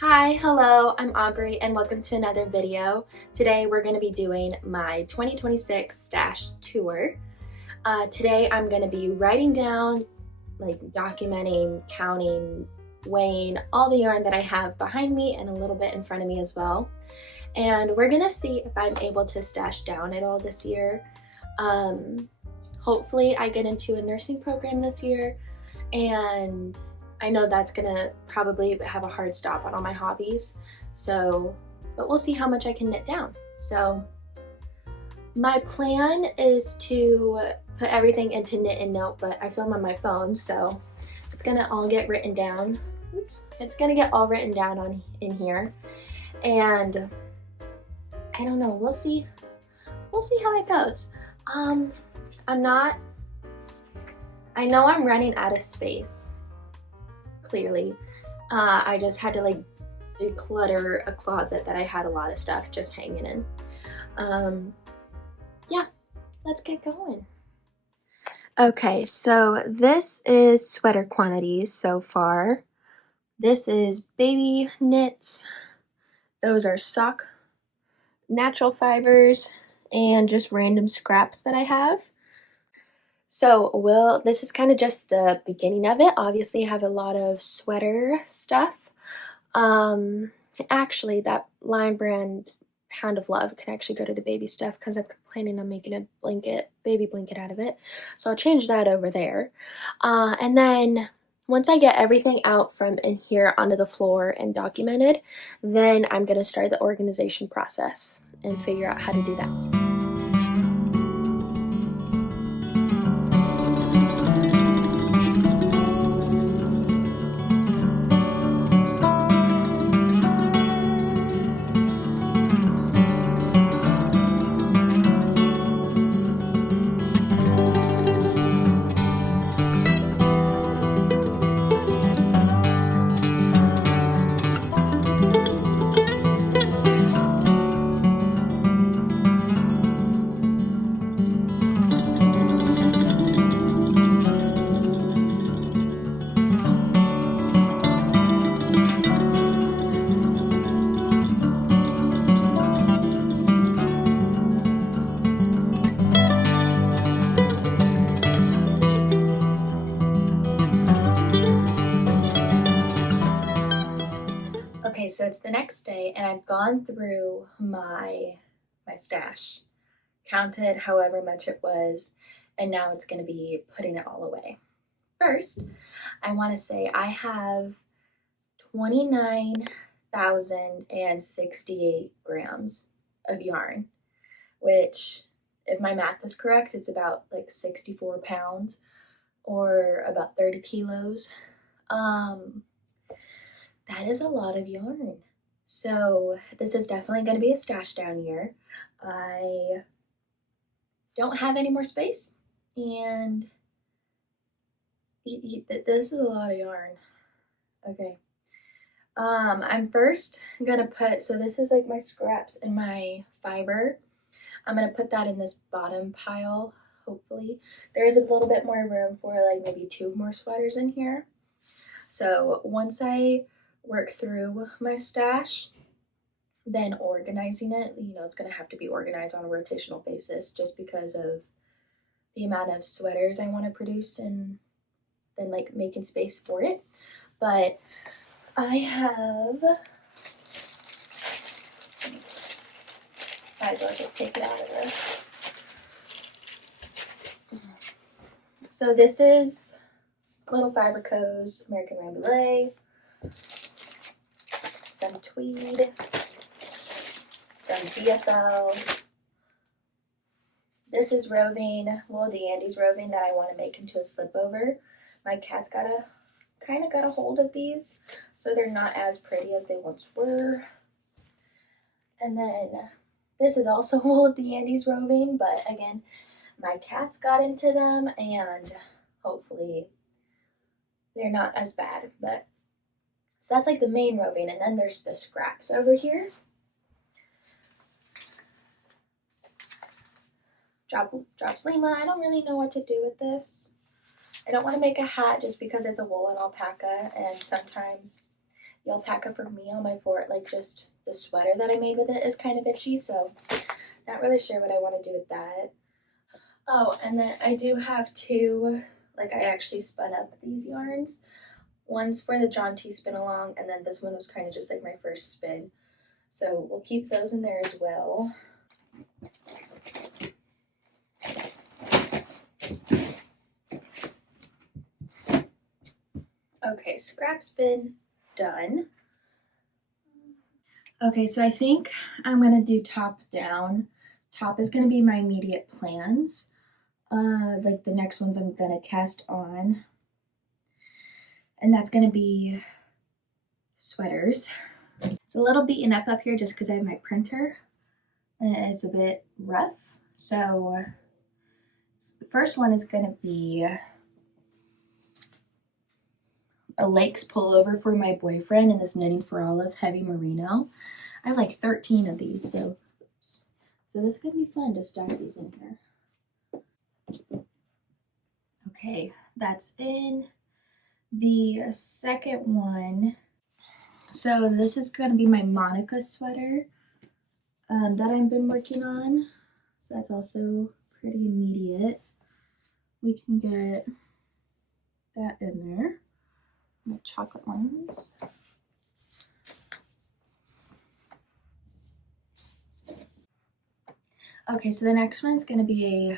Hi, hello, I'm Aubrey and welcome to another video. Today we're going to be doing my 2026 stash tour. Today I'm going to be writing down, documenting, counting, weighing all the yarn that I have behind me and a little bit in front of me as well. And we're going to see if I'm able to stash down at all this year. Hopefully I get into a nursing program this year, and I know that's gonna probably have a hard stop on all my hobbies, but we'll see how much I can knit down. So my plan is to put everything into Knit and Note, but I film on my phone, so it's gonna all get written down. Oops. It's gonna get all written down in here, and I don't know, we'll see how it goes. I know I'm running out of space, clearly. I just had to declutter a closet that I had a lot of stuff just hanging in. Yeah, let's get going. Okay, so this is sweater quantities so far. This is baby knits. Those are sock natural fibers and just random scraps that I have. So this is kind of just the beginning of it. Obviously I have a lot of sweater stuff. Actually that line brand Pound of Love can actually go to the baby stuff because I'm planning on making a baby blanket out of it. So I'll change that over there. And then once I get everything out from in here onto the floor and documented, then I'm gonna start the organization process and figure out how to do that. Okay, so it's the next day and I've gone through my stash, counted however much it was, and now it's going to be putting it all away. First, I want to say I have 29,068 grams of yarn, which, if my math is correct, it's about 64 pounds or about 30 kilos. That is a lot of yarn. So this is definitely going to be a stash down year. I don't have any more space, and this is a lot of yarn. Okay. I'm first gonna put, so this is my scraps and my fiber. I'm gonna put that in this bottom pile, hopefully. There is a little bit more room for maybe 2 more sweaters in here. So once I work through my stash, then organizing it, it's gonna have to be organized on a rotational basis just because of the amount of sweaters I want to produce and then making space for it. But I have, might as well just take it out of this. So this is Little Fiber Co's American Rambouillet, some tweed, some BFL. This is roving, Wool of the Andes roving that I want to make into a slip over. My cat's kind of got a hold of these, so they're not as pretty as they once were. And then this is also Wool of the Andes roving, but again, my cats got into them and hopefully they're not as bad. But so that's the main roving, and then there's the scraps over here. Drops Lima. I don't really know what to do with this. I don't want to make a hat just because it's a woolen alpaca, and sometimes the alpaca for me on my forehead, like just the sweater that I made with it is kind of itchy, so not really sure what I want to do with that. Oh, and then I do have two, like I actually spun up these yarns. One's for the John T spin along, and then this one was kind of just like my first spin. So we'll keep those in there as well. Okay, scrap's been done. Okay, so I think I'm gonna do top down. Top is gonna be my immediate plans. Like the next ones I'm gonna cast on. And that's gonna be sweaters. It's a little beaten up here just because I have my printer and it's a bit rough. So the first one is gonna be a Lakes pullover for my boyfriend in this Knitting for Olive heavy merino. I have like 13 of these, so this is gonna be fun to stack these in here. Okay, that's in. The second one, so this is gonna be my Monica sweater that I've been working on. So that's also pretty immediate. We can get that in there. My chocolate ones. Okay, so the next one is gonna be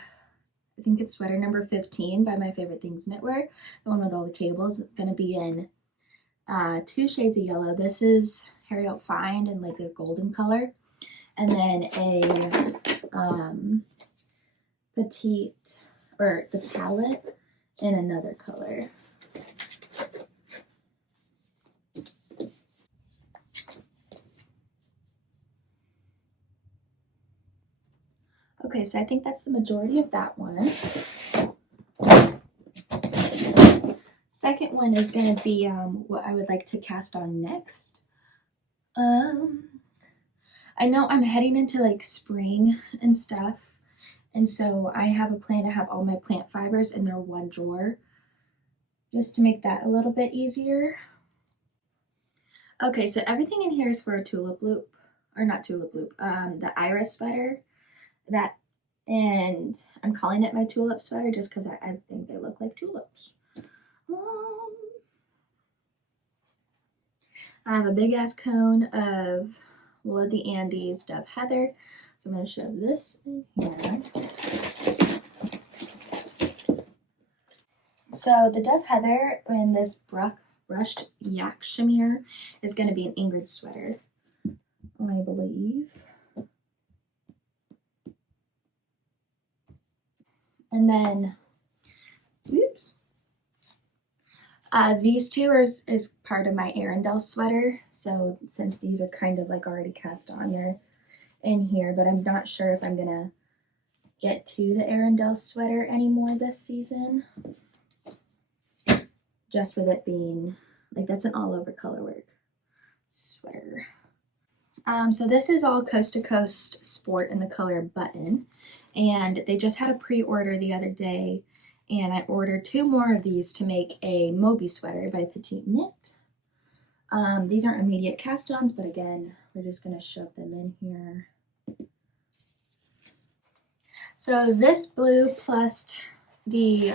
I think it's sweater number 15 by My Favorite Things Knitwear, the one with all the cables. It's gonna be in 2 shades of yellow. This is Harriet Find in like a golden color, and then a petite, or the palette, in another color. Okay, so I think that's the majority of that one. Second one is going to be what I would like to cast on next. I know I'm heading into like spring and stuff, and so I have a plan to have all my plant fibers in their one drawer just to make that a little bit easier. Okay, so everything in here is for a tulip loop, or not tulip loop, the iris sweater. That, and I'm calling it my tulip sweater just because I think they look like tulips. I have a big ass cone of Wool of the Andes Dove Heather, so I'm going to shove this in here. So the Dove Heather and this brushed yak shamir is going to be an Ingrid sweater, I believe. And then, oops. These two is part of my Arundel sweater. So since these are kind of like already cast on, they're in here, but I'm not sure if I'm gonna get to the Arundel sweater anymore this season. Just with it being, like, that's an all over colorwork sweater. So this is all Coast to Coast Sport in the color Button. And they just had a pre-order the other day, and I ordered 2 more of these to make a Moby sweater by Petite Knit. These aren't immediate cast-ons, but again, we're just gonna shove them in here. So this blue plus the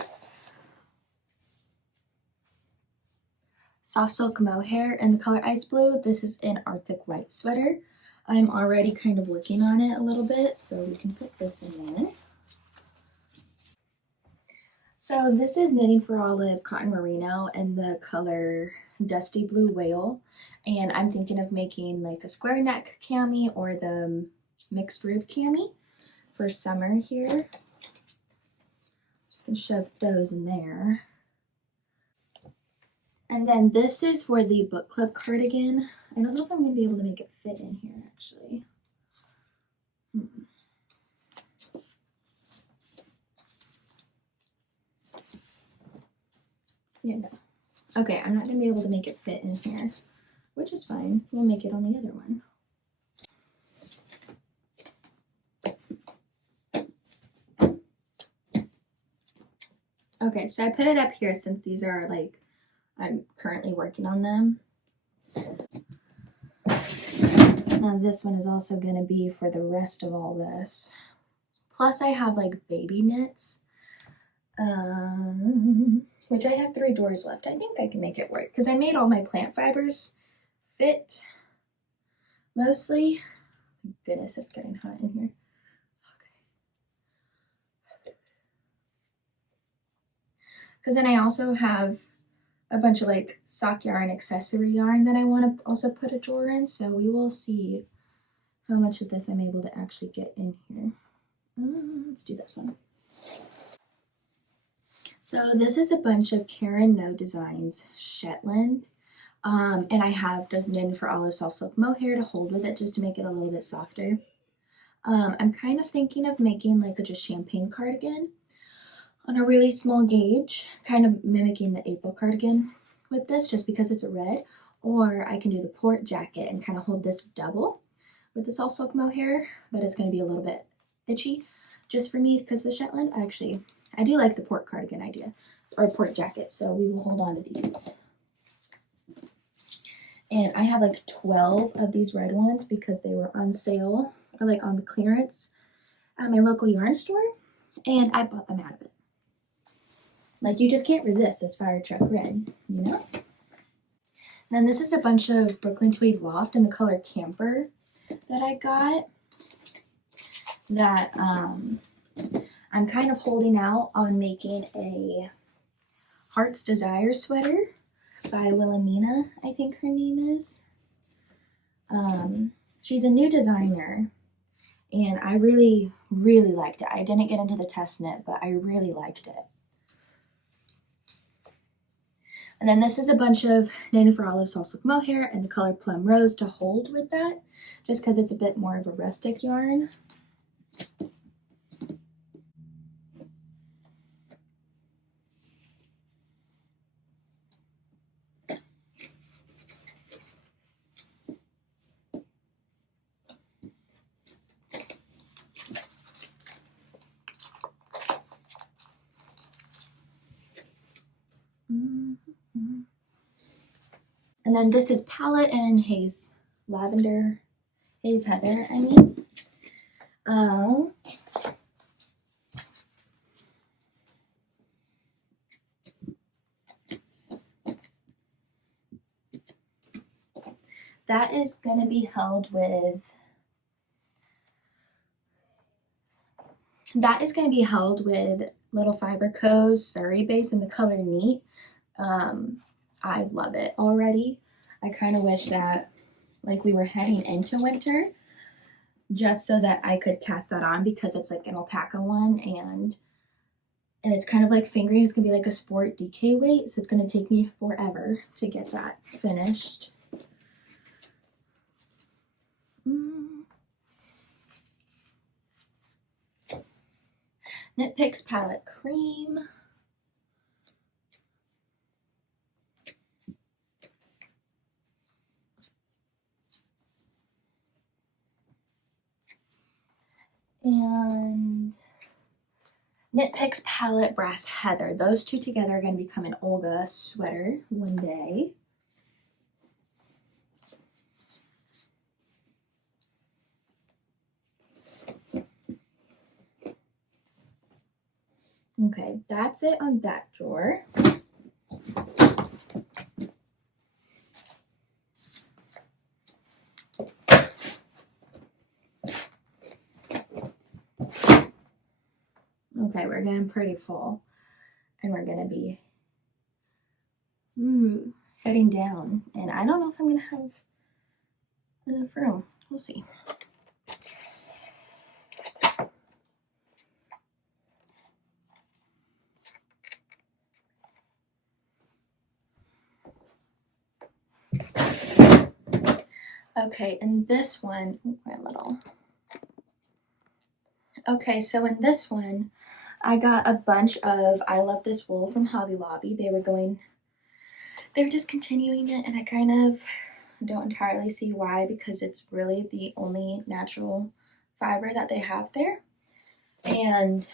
soft silk mohair in the color Ice Blue, this is an Arctic White sweater. I'm already kind of working on it a little bit, so we can put this in there. So this is Knitting for Olive Cotton Merino in the color Dusty Blue Whale, and I'm thinking of making like a square neck cami or the mixed rib cami for summer here. So I can shove those in there. And then this is for the book club cardigan. I don't know if I'm going to be able to make it fit in here actually. Yeah, no. Okay, I'm not going to be able to make it fit in here, which is fine. We'll make it on the other one. Okay, so I put it up here since these are like, I'm currently working on them. Now this one is also going to be for the rest of all this. Plus I have like baby knits, which I have 3 doors left. I think I can make it work because I made all my plant fibers fit mostly. Goodness, it's getting hot in here. Okay. Because then I also have a bunch of like sock yarn, accessory yarn that I want to also put a drawer in. So we will see how much of this I'm able to actually get in here. Let's do this one. So this is a bunch of Karen No Designs Shetland. And I have those Knitted for Olive Soft Silk Mohair to hold with it just to make it a little bit softer. I'm kind of thinking of making like a just champagne cardigan on a really small gauge, kind of mimicking the April cardigan with this just because it's a red. Or I can do the port jacket and kind of hold this double with the soft silk mohair, but it's going to be a little bit itchy just for me because the Shetland. Actually, I do like the port cardigan idea or port jacket, so we will hold on to these. And I have like 12 of these red ones because they were on sale or like on the clearance at my local yarn store, and I bought them out of it. Like, you just can't resist this fire truck red, you know? And then this is a bunch of Brooklyn Tweed Loft in the color Camper that I got that I'm kind of holding out on making a Heart's Desire sweater by Wilhelmina, I think her name is. She's a new designer, and I really, really liked it. I didn't get into the test knit, but I really liked it. And then this is a bunch of Knitted for Olive Soft Silk Mohair and the color Plum Rose to hold with that, just because it's a bit more of a rustic yarn. And then this is Palette and Haze Lavender, Haze Heather, I mean. That is going to be held with, Little Fiber Co.'s Surrey base in the color Neat. I love it already. I kind of wish that like we were heading into winter just so that I could cast that on because it's like an alpaca one and it's kind of like fingering. It's gonna be like a sport DK weight, so it's gonna take me forever to get that finished. Knit Picks Palette Cream. And Knit Picks Palette Brass Heather. Those two together are going to become an Olga sweater one day. Okay, that's it on that drawer. Okay, we're getting pretty full, and we're gonna be heading down, and I don't know if I'm gonna have enough room. We'll see. Okay, and this one, my little. Okay, so in this one, I got a bunch of I Love This Wool from Hobby Lobby. They were discontinuing it, and I kind of don't entirely see why because it's really the only natural fiber that they have there. And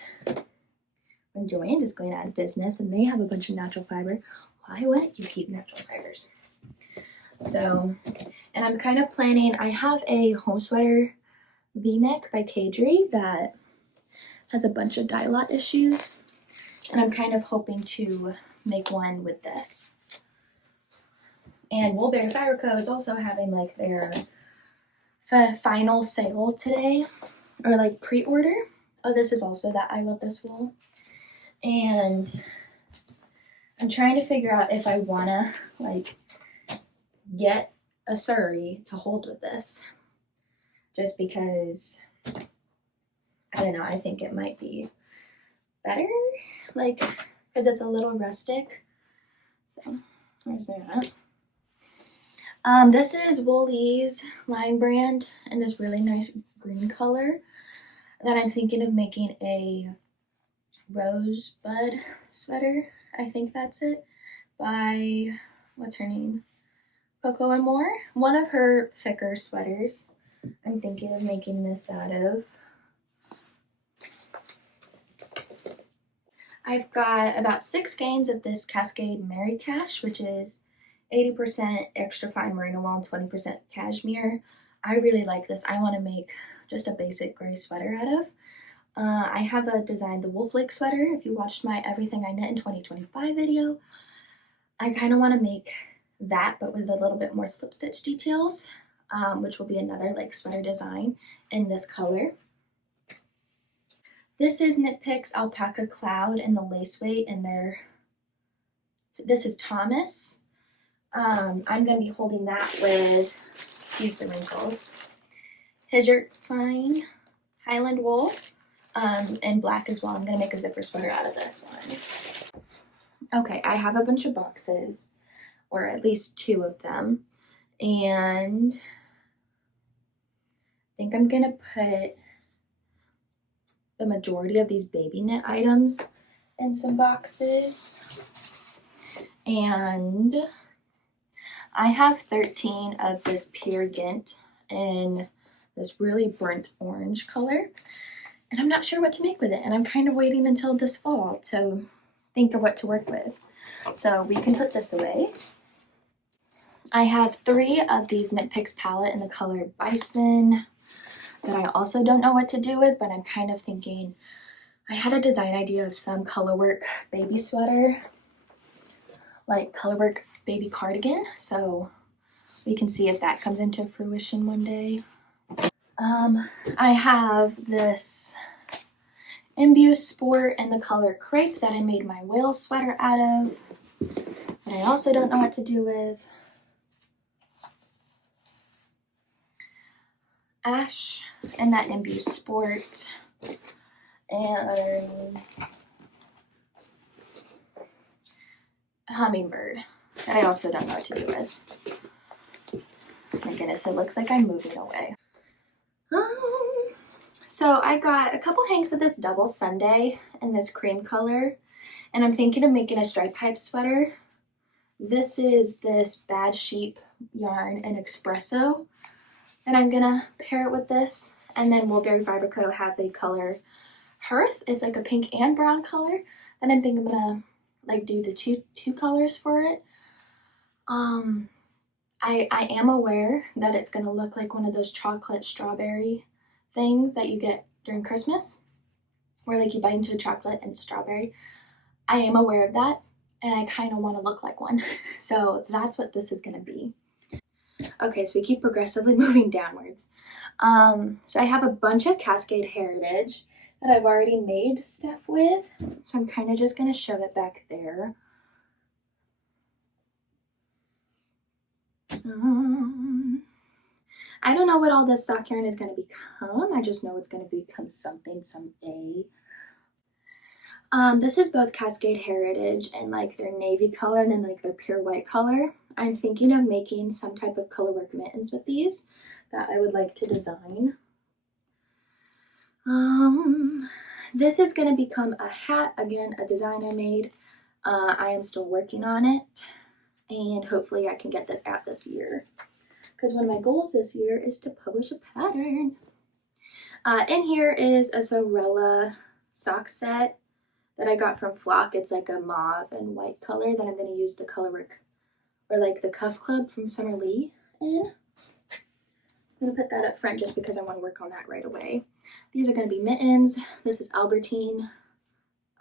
when Joann is going out of business and they have a bunch of natural fiber, why wouldn't you keep natural fibers? So, and I'm kind of planning, I have a home sweater v-neck by Kadri that has a bunch of dye lot issues, and I'm kind of hoping to make one with this. And Woolberry Fiber Co. is also having like their final sale today, or like pre-order. Oh, this is also that I Love This wool. And I'm trying to figure out if I wanna like get a Surrey to hold with this, just because I don't know, I think it might be better, like, because it's a little rustic. So there's that. This is Woolies line brand in this really nice green color that I'm thinking of making a rosebud sweater. I think that's it, by, what's her name? Coco and More. One of her thicker sweaters. I'm thinking of making this out of. I've got about 6 skeins of this Cascade Mary Cash, which is 80% extra fine merino wool and 20% cashmere. I really like this. I want to make just a basic gray sweater out of. I have designed the Wool Flake sweater. If you watched my Everything I Knit in 2025 video, I kind of want to make that, but with a little bit more slip stitch details, which will be another like sweater design in this color. This is Knit Picks Alpaca Cloud in the lace weight, and this is Thomas. I'm going to be holding that with, excuse the wrinkles, Hijert Fine Highland wool, and black as well. I'm going to make a zipper sweater out of this one. Okay, I have a bunch of boxes, or at least 2 of them, and I think I'm going to put the majority of these baby knit items in some boxes. And I have 13 of this Pure Gint in this really burnt orange color, and I'm not sure what to make with it, and I'm kind of waiting until this fall to think of what to work with. So we can put this away. I have 3 of these Knit Picks palette in the color Bison that I also don't know what to do with, but I'm kind of thinking, I had a design idea of some colorwork baby sweater, like colorwork baby cardigan, so we can see if that comes into fruition one day. I have this Imbue Sport in the color Crepe that I made my whale sweater out of, but I also don't know what to do with. Ash in that Imbue Sport, and Hummingbird that I also don't know what to do with. My goodness, it looks like I'm moving away. So I got a couple hanks of this Double Sunday in this cream color, and I'm thinking of making a stripe pipe sweater. This is this Bad Sheep yarn and espresso, and I'm gonna pair it with this. And then Woolberry Fiber Co. has a color Hearth. It's like a pink and brown color, and I think I'm gonna like do the two colors for it. I am aware that it's gonna look like one of those chocolate strawberry things that you get during Christmas, where like you bite into chocolate and strawberry. I am aware of that, and I kind of want to look like one. So that's what this is gonna be. Okay, so we keep progressively moving downwards. So I have a bunch of Cascade Heritage that I've already made stuff with, so I'm kind of just gonna shove it back there. I don't know what all this sock yarn is going to become. I just know it's going to become something someday. This is both Cascade Heritage and like their navy color and then like their pure white color. I'm thinking of making some type of colorwork mittens with these that I would like to design. This is going to become a hat, again, a design I made. I am still working on it, and hopefully I can get this out this year, because one of my goals this year is to publish a pattern. In here is a Zorella sock set that I got from Flock. It's like a mauve and white color that I'm going to use the colorwork or like the cuff club from Summer Lee in. I'm gonna put that up front just because I want to work on that right away. These are gonna be mittens. This is Albertine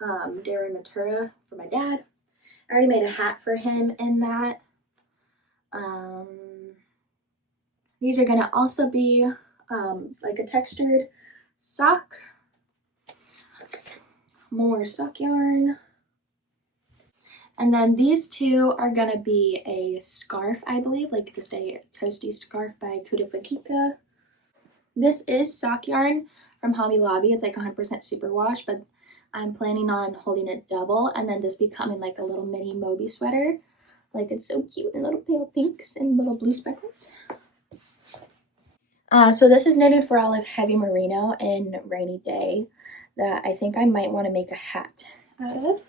Darren Matura for my dad. I already made a hat for him in that. These are gonna also be like a textured sock. More sock yarn. And then these two are gonna be a scarf, I believe, like this day toasty scarf by Kuda Fakika. This is sock yarn from Hobby Lobby. It's like 100% superwash, but I'm planning on holding it double and then this becoming like a little mini Moby sweater. Like it's so cute in little pale pinks and little blue speckles. So this is knitted for Olive Heavy Merino in Rainy Day that I think I might want to make a hat out of.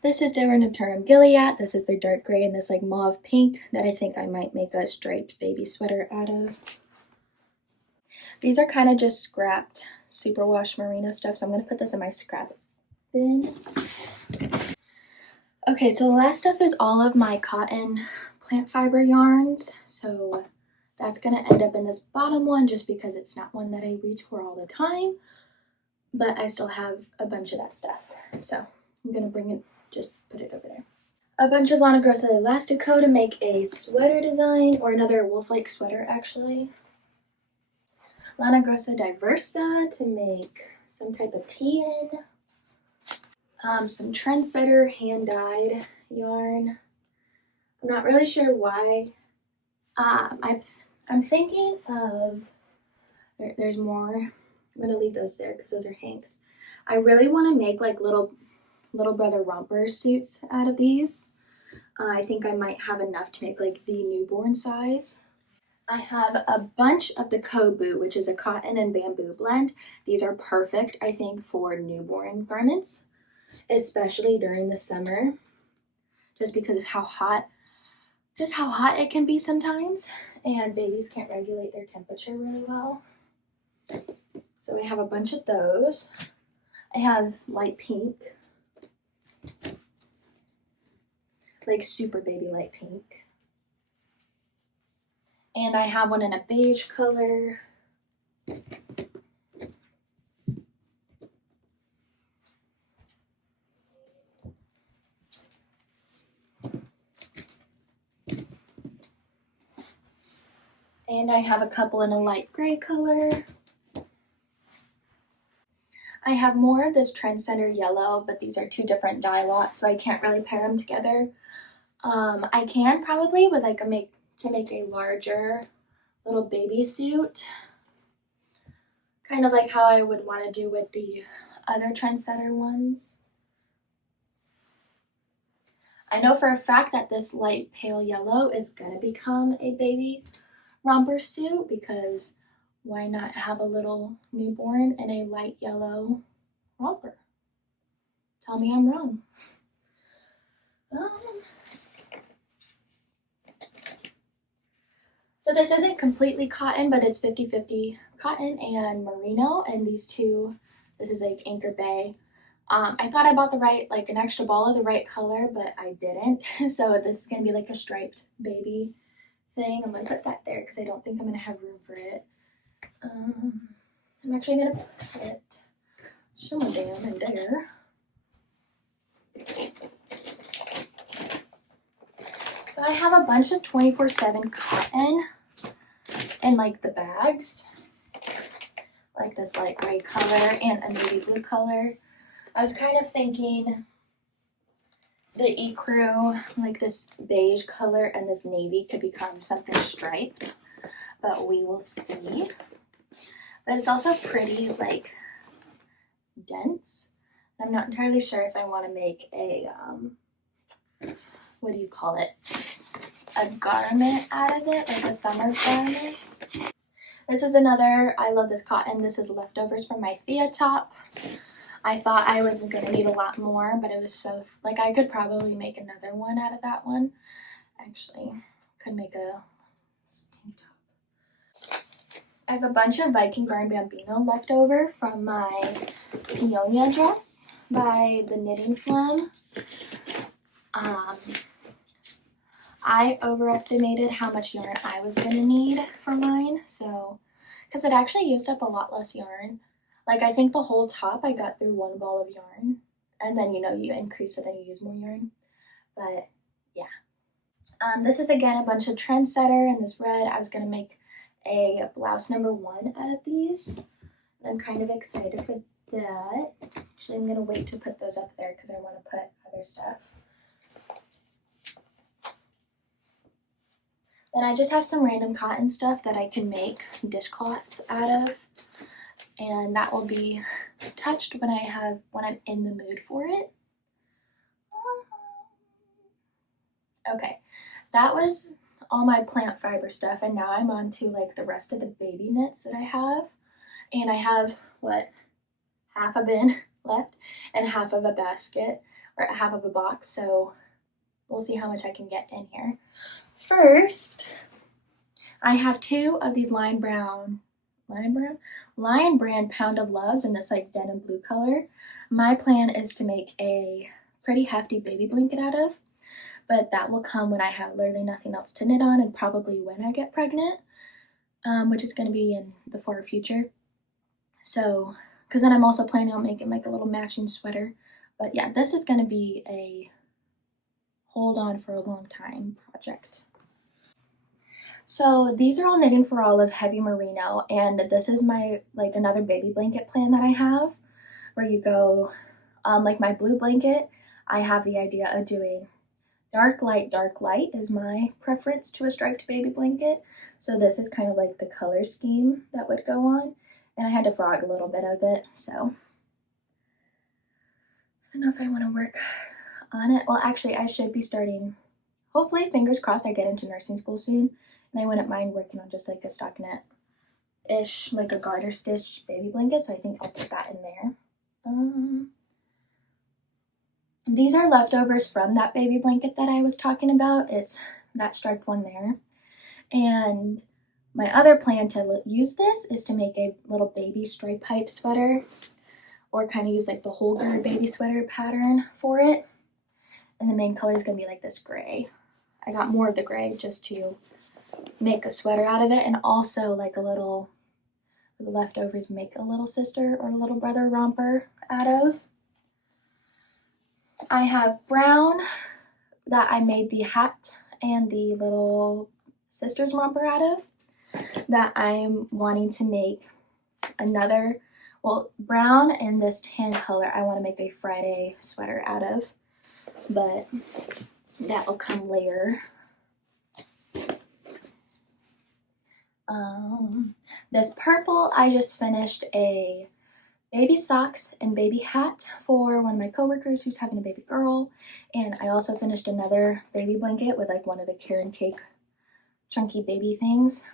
This is Devernaturum Gilead. This is the dark gray and this like mauve pink that I think I might make a striped baby sweater out of. These are kind of just scrapped superwash merino stuff, so I'm going to put this in my scrap bin. Okay, so the last stuff is all of my cotton plant fiber yarns. So that's going to end up in this bottom one just because it's not one that I reach for all the time. But I still have a bunch of that stuff. So I'm going to bring it, just put it over there. A bunch of Lana Grossa Elastico to make a sweater design, or another wolf-like sweater actually. Lana Grossa Diversa to make some type of tee in. Some Trendsetter hand-dyed yarn. I'm not really sure why. I'm thinking of, there's more. I'm gonna leave those there because those are Hank's. I really want to make like little brother romper suits out of these. I think I might have enough to make like the newborn size. I have a bunch of the Kobu, which is a cotton and bamboo blend. These are perfect, I think, for newborn garments, especially during the summer, just because of how hot it can be sometimes, and babies can't regulate their temperature really well. So I have a bunch of those. I have light pink, like super baby light pink. And I have one in a beige color. And I have a couple in a light gray color. I have more of this Trendsetter yellow, but these are two different dye lots, so I can't really pair them together. I can probably with like to make a larger little baby suit, kind of like how I would want to do with the other Trendsetter ones. I know for a fact that this light pale yellow is gonna become a baby romper suit, because why not have a little newborn in a light yellow romper? Tell me I'm wrong. So this isn't completely cotton, but it's 50-50 cotton and merino, and these two, this is like Anchor Bay. I thought I bought an extra ball of the right color, but I didn't. So this is gonna be like a striped baby thing. I'm gonna put that there because I don't think I'm gonna have room for it. I'm actually gonna put some of them in there. So I have a bunch of 24/7 cotton in like the bags, like this light gray color and a navy blue color. I was kind of thinking the ecru, like this beige color and this navy, could become something striped, but we will see. But it's also pretty like dense. I'm not entirely sure if I want to make a what do you call it, a garment out of it, like a summer garment. This is another, I love this cotton. This is leftovers from my Thea top. I thought I wasn't going to need a lot more, but it was so, like, I could probably make another one out of that one. Actually, could make a tank top. I have a bunch of Viking Garn Bambino left over from my Peonia dress by the Knitting Phlegm. I overestimated how much yarn I was gonna need for mine, so, because it actually used up a lot less yarn. Like, I think the whole top I got through one ball of yarn, and then, you know, you increase it, then you use more yarn, but yeah. This is again a bunch of Trendsetter and this red. I was gonna make a blouse number 1 out of these. I'm kind of excited for that. Actually, I'm gonna wait to put those up there because I want to put other stuff. Then I just have some random cotton stuff that I can make dishcloths out of, and that will be touched when I'm in the mood for it. Okay, that was all my plant fiber stuff, and now I'm on to like the rest of the baby knits that I have. And I have, what, half a bin left and half of a basket, or half of a box, so we'll see how much I can get in here. First, I have 2 of these Lion Brand Pound of Loves in this like denim blue color. My plan is to make a pretty hefty baby blanket out of, but that will come when I have literally nothing else to knit on, and probably when I get pregnant, which is going to be in the far future. So, because then I'm also planning on making like a little matching sweater. But yeah, this is going to be a hold on for a long time project. So these are all Knitting for All of Heavy Merino, and this is my like another baby blanket plan that I have, where you go like my blue blanket. I have the idea of doing dark light is my preference to a striped baby blanket. So this is kind of like the color scheme that would go on, and I had to frog a little bit of it, so I don't know if I want to work on it. Well, actually, I should be starting, hopefully, fingers crossed, I get into nursing school soon, and I wouldn't mind working on just like a stockinette-ish, like a garter stitch baby blanket, so I think I'll put that in there. These are leftovers from that baby blanket that I was talking about. It's that striped one there. And my other plan to use this is to make a little baby stripe pipe sweater, or kind of use like the Holger baby sweater pattern for it. And the main color is going to be like this gray. I got more of the gray just to make a sweater out of it, and also like a little, the leftovers make a little sister or a little brother romper out of. I have brown that I made the hat and the little sister's romper out of, that I'm wanting to make another, well, brown and this tan color I want to make a Friday sweater out of, but that will come later. This purple, I just finished a baby socks and baby hat for one of my coworkers who's having a baby girl, and I also finished another baby blanket with like one of the Karen Cake chunky baby things.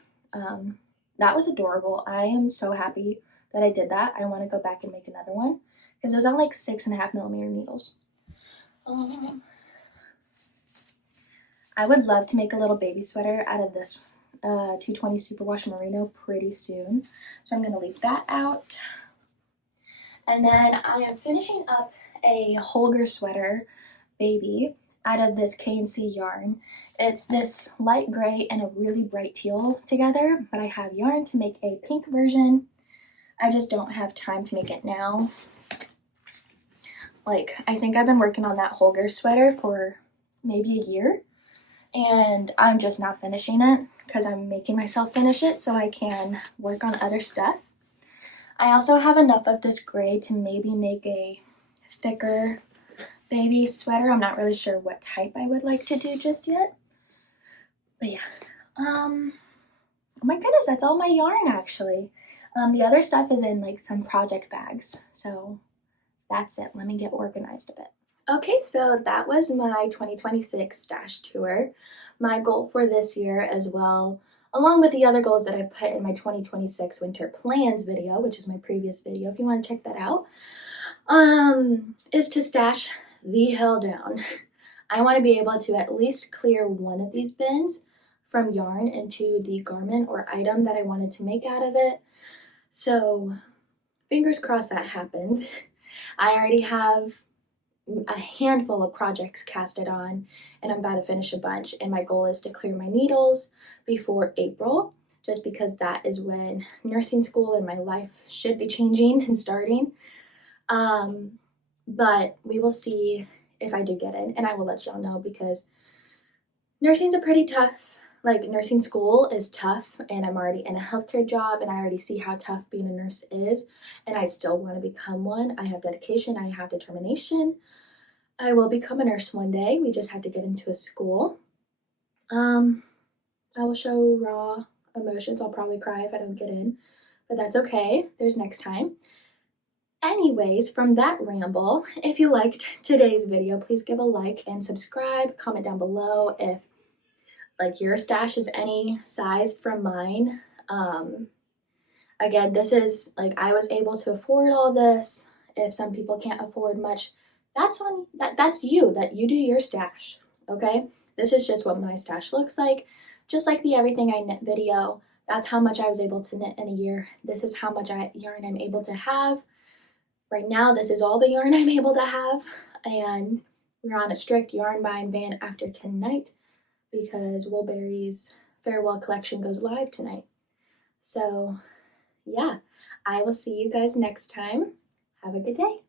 That was adorable. I am so happy that I did that. I want to go back and make another one because it was on like 6.5mm needles. I would love to make a little baby sweater out of this 220 Superwash Merino pretty soon, so I'm going to leave that out. And then I am finishing up a Holger sweater baby out of this K&C yarn. It's this light gray and a really bright teal together, but I have yarn to make a pink version. I just don't have time to make it now. Like, I think I've been working on that Holger sweater for maybe a year, and I'm just not finishing it because I'm making myself finish it so I can work on other stuff. I also have enough of this gray to maybe make a thicker baby sweater. I'm not really sure what type I would like to do just yet. But yeah. Oh my goodness, that's all my yarn actually. The other stuff is in like some project bags. So that's it. Let me get organized a bit. Okay, so that was my 2026 stash tour. My goal for this year as well, along with the other goals that I put in my 2026 winter plans video, which is my previous video if you want to check that out, is to stash the hell down. I want to be able to at least clear one of these bins from yarn into the garment or item that I wanted to make out of it. So fingers crossed that happens. I already have a handful of projects casted on, and I'm about to finish a bunch, and my goal is to clear my needles before April, just because that is when nursing school and my life should be changing and starting. But we will see if I do get in, and I will let y'all know, because nursing's a pretty tough, like, nursing school is tough, and I'm already in a healthcare job, and I already see how tough being a nurse is, and I still want to become one. I have dedication, I have determination. I will become a nurse one day. We just have to get into a school. I will show raw emotions. I'll probably cry if I don't get in, but that's okay. There's next time. Anyways, from that ramble, if you liked today's video, please give a like and subscribe. Comment down below if, like, your stash is any sized from mine. Again, this is, like, I was able to afford all this. If some people can't afford much, that's on that's you, that you do your stash, okay? This is just what my stash looks like. Just like the everything I knit video, that's how much I was able to knit in a year. This is how much yarn I'm able to have. Right now, this is all the yarn I'm able to have, and we're on a strict yarn buying ban after tonight because Woolberry's farewell collection goes live tonight. So yeah, I will see you guys next time. Have a good day.